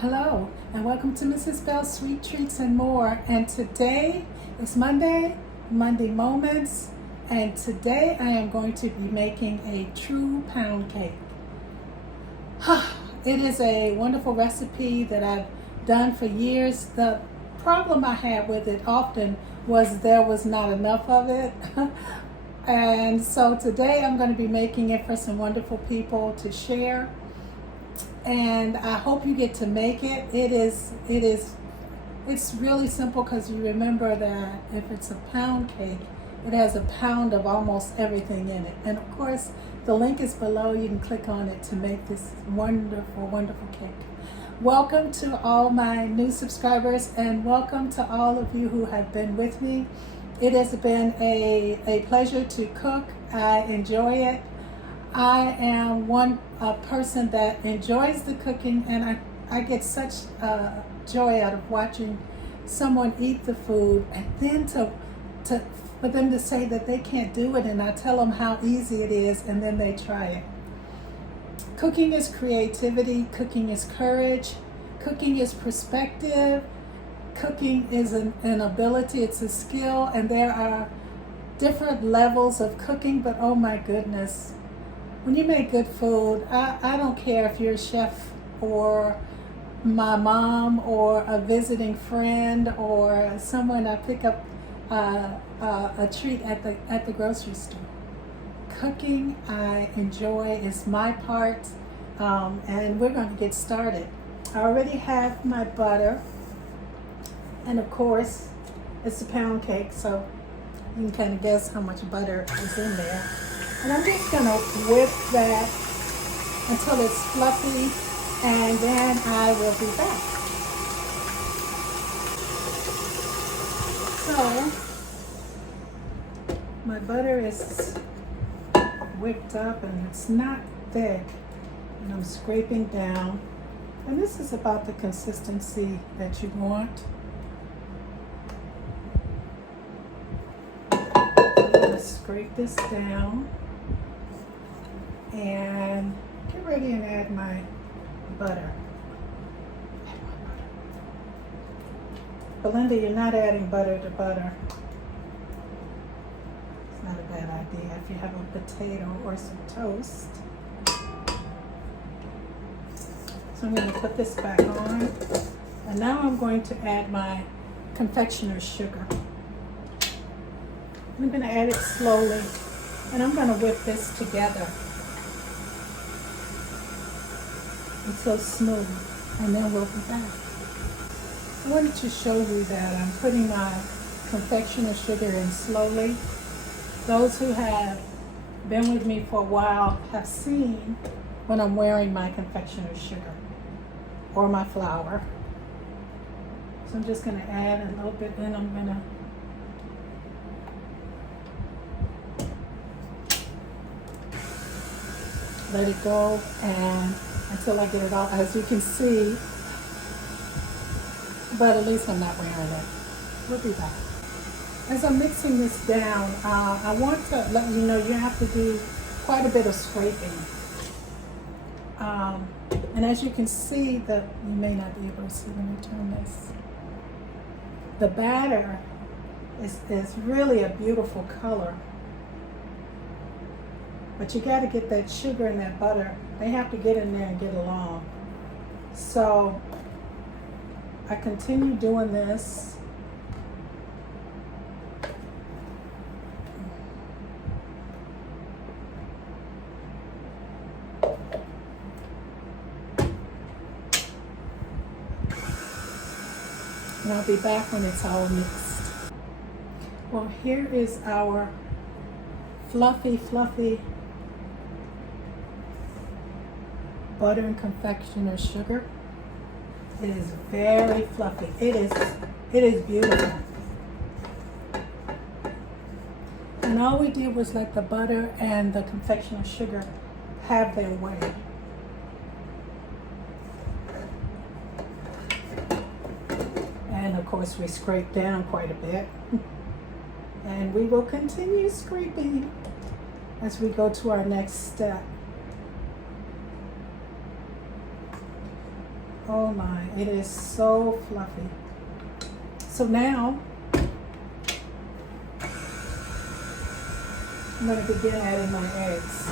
Hello, and welcome to Mrs. Bell's Sweet Treats and More. And today is Monday Moments, and today I am going to be making a true pound cake. It is a wonderful recipe that I've done for years. The problem I had with it often was there was not enough of it. And so today I'm going to be making it for some wonderful people to share. And I hope you get to make it. It's really simple because you remember that if it's a pound cake, it has a pound of almost everything in it. And of course, the link is below. You can click on it to make this wonderful, wonderful cake. Welcome to all my new subscribers, and welcome to all of you who have been with me. It has been a pleasure to cook. I enjoy it. I am one person that enjoys the cooking, and I get such joy out of watching someone eat the food, and then for them to say that they can't do it, and I tell them how easy it is, and then they try it. Cooking is creativity, cooking is courage, cooking is perspective, cooking is an ability, it's a skill, and there are different levels of cooking, but oh my goodness. When you make good food, I don't care if you're a chef or my mom or a visiting friend or someone I pick up a treat at the grocery store. Cooking I enjoy, is my part, and we're going to get started. I already have my butter, and of course it's a pound cake, so you can kind of guess how much butter is in there. And I'm just going to whip that until it's fluffy, and then I will be back. So, my butter is whipped up and it's not thick, and I'm scraping down. And this is about the consistency that you want. I'm going to scrape this down and get ready and add my butter. Belinda, you're not adding butter to butter. It's not a bad idea if you have a potato or some toast. So I'm going to put this back on. And now I'm going to add my confectioner's sugar. I'm going to add it slowly, and I'm going to whip this together until smooth, and then we'll be back. I wanted to show you that I'm putting my confectioner's sugar in slowly. Those who have been with me for a while have seen when I'm wearing my confectioner's sugar or my flour. So I'm just going to add a little bit, then I'm going to let it go and until I get it all, as you can see, but at least I'm not wearing it. We'll be back. As I'm mixing this down, I want to let you know you have to do quite a bit of scraping. And as you can see, you may not be able to see when you turn this. The batter is really a beautiful color. But you got to get that sugar and that butter. They have to get in there and get along. So I continue doing this. And I'll be back when it's all mixed. Well, here is our fluffy butter and confectioner's sugar. It is very fluffy. It is beautiful. And all we did was let the butter and the confectioner's sugar have their way. And of course we scraped down quite a bit. And we will continue scraping as we go to our next step. Oh my, it is so fluffy. So now, I'm going to begin adding my eggs.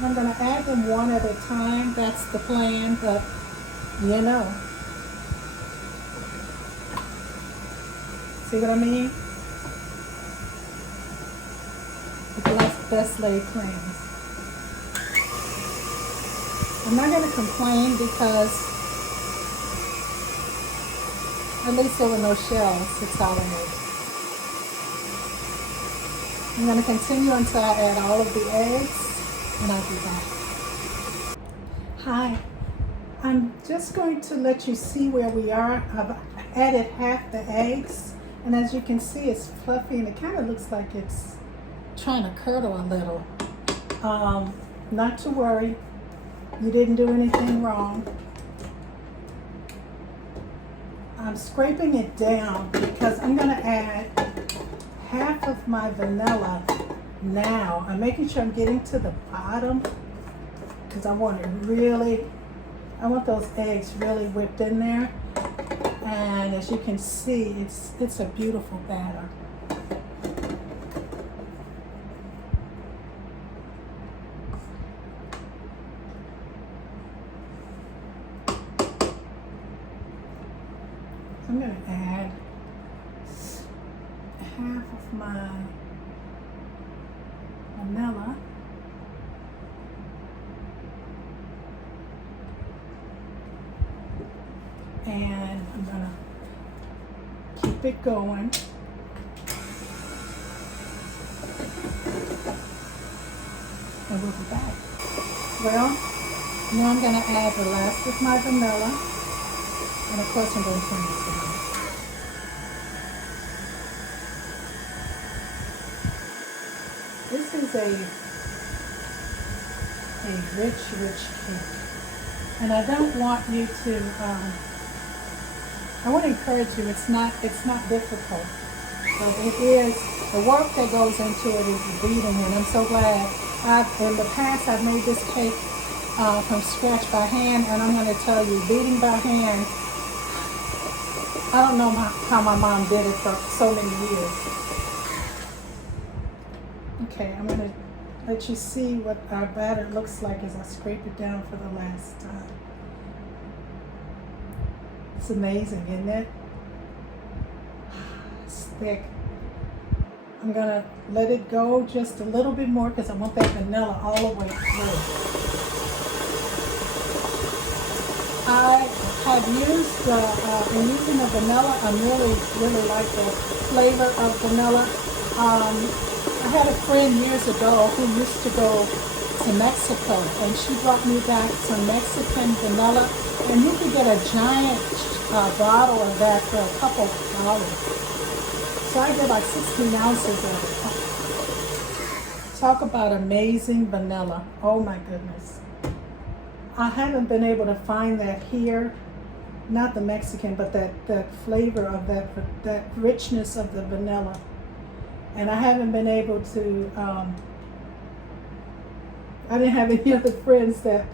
I'm going to add them one at a time. That's the plan, but you know. See what I mean? The best laid plans. I'm not going to complain because at least there were no shells. It's all I need. I'm going to continue until I add all of the eggs, and I'll be back. Hi, I'm just going to let you see where we are. I've added half the eggs, and as you can see, it's fluffy, and it kind of looks like it's trying to curdle a little. Not to worry, you didn't do anything wrong. I'm scraping it down because I'm going to add half of my vanilla now. I'm making sure I'm getting to the bottom because I want those eggs really whipped in there. And as you can see, it's a beautiful batter. I'm going to add half of my vanilla. And I'm going to keep it going. And we'll be back. Well, now I'm going to add the last of my vanilla. And of course I'm going to turn this down. This is a rich cake. And I don't want you to, I want to encourage you, it's not difficult. But it is, the work that goes into it is the beating, and I'm so glad. In the past I've made this cake from scratch by hand, and I'm going to tell you, beating by hand, I don't know how my mom did it for so many years. Okay, I'm going to let you see what our batter looks like as I scrape it down for the last time. It's amazing, isn't it? It's thick. I'm going to let it go just a little bit more because I want that vanilla all the way through. I have used, in using the vanilla, I really like the flavor of vanilla. I had a friend years ago who used to go to Mexico, and she brought me back some Mexican vanilla, and you could get a giant bottle of that for a couple of dollars. So I get like 16 ounces of it. Talk about amazing vanilla. Oh my goodness. I haven't been able to find that here, not the Mexican, but that flavor of that richness of the vanilla. And I haven't been able to, I didn't have any other friends that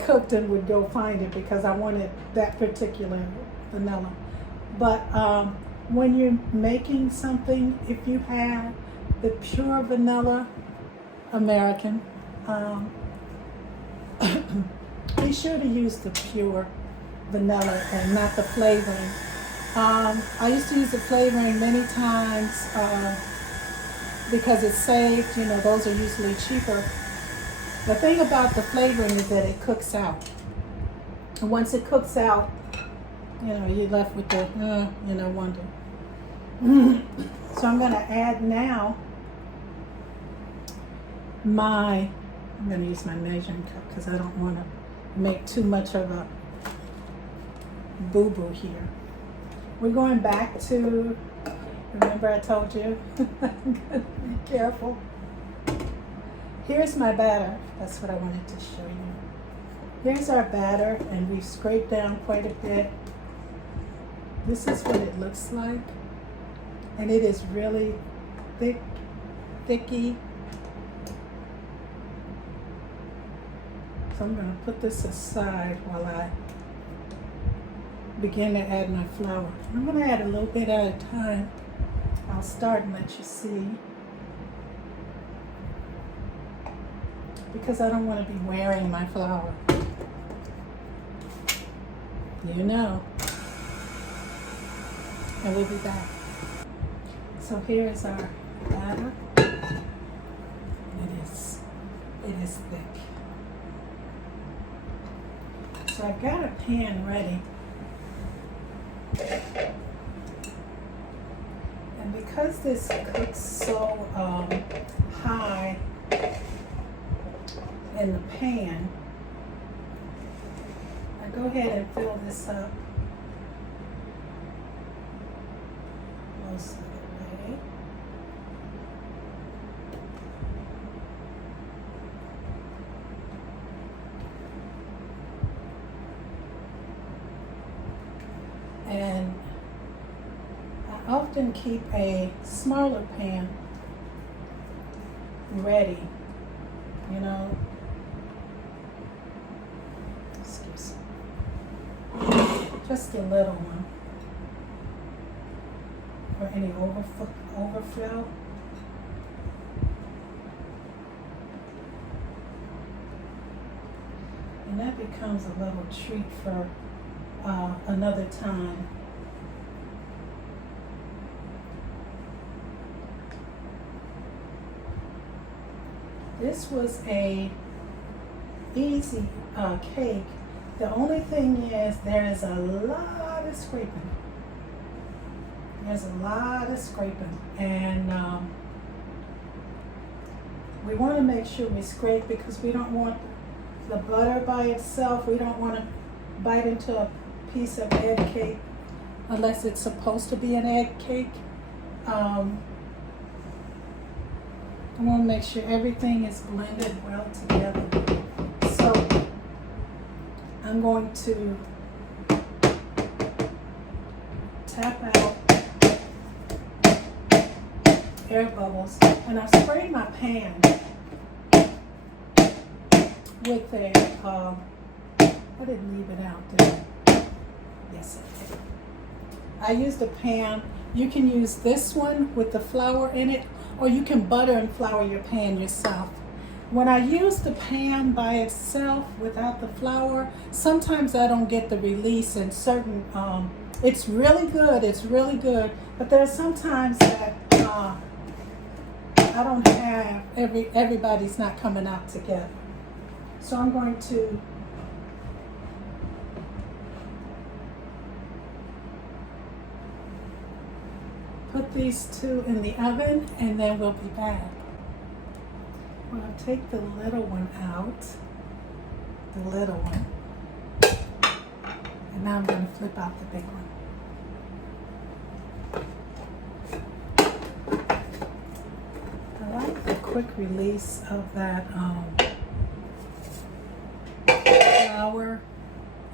cooked and would go find it because I wanted that particular vanilla. But when you're making something, if you have the pure vanilla American, be sure to use the pure vanilla and not the flavoring. I used to use the flavoring many times because it's saved. You know, those are usually cheaper. The thing about the flavoring is that it cooks out. And once it cooks out, you know, you're left with the, wonder. So I'm going to add now I'm going to use my measuring cup because I don't want to make too much of a boo-boo here. We're going back to, remember I told you, be careful. Here's my batter. That's what I wanted to show you. Here's our batter, and we've scraped down quite a bit. This is what it looks like. And it is really thicky. So I'm going to put this aside while I begin to add my flour. I'm going to add a little bit at a time. I'll start and let you see, because I don't want to be wearing my flour. You know. And we'll be back. So here's our batter. It is thick. So I've got a pan ready. And because this cooks so high in the pan, I go ahead and fill this up most of the way. And I often keep a smaller pan ready, you know. Excuse me. Just a little one for any overflow. And that becomes a little treat for another time. This was a easy cake. The only thing is there is a lot of scraping. There's a lot of scraping, and we want to make sure we scrape because we don't want the butter by itself. We don't want to bite into a piece of egg cake unless it's supposed to be an egg cake. I want to make sure everything is blended well together. So I'm going to tap out air bubbles, and I sprayed my pan with a, I didn't leave it out, did I? Yes, I did. I used a pan. You can use this one with the flour in it, or you can butter and flour your pan yourself. When I use the pan by itself without the flour, sometimes I don't get the release in certain, it's really good, but there are sometimes that I don't have, everybody's not coming out together. So I'm going to put these two in the oven, and then we'll be back. Well, I'll take the little one out, and now I'm going to flip out the big one. I like the quick release of that flour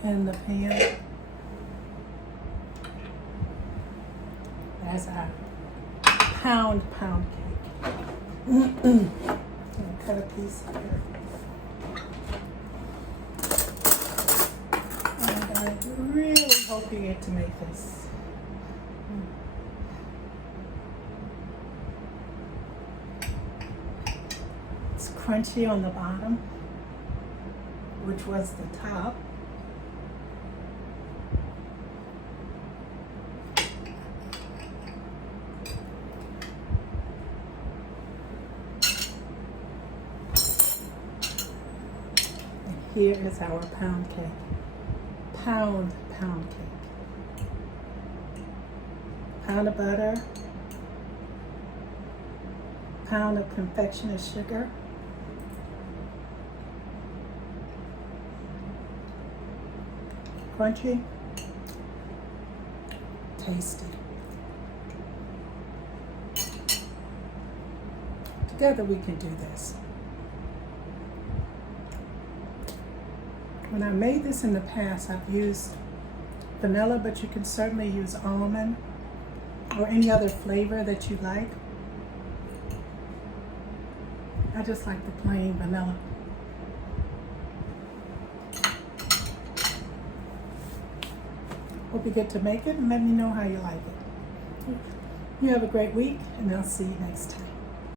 in the pan. There's our pound cake. I'm going to cut a piece here. And I really hope you get to make this. It's crunchy on the bottom, which was the top. Here is our pound cake. Pound cake. Pound of butter. Pound of confectioner's sugar. Crunchy. Tasty. Together we can do this. When I made this in the past, I've used vanilla, but you can certainly use almond or any other flavor that you like. I just like the plain vanilla. Hope you get to make it and let me know how you like it. You have a great week, and I'll see you next time.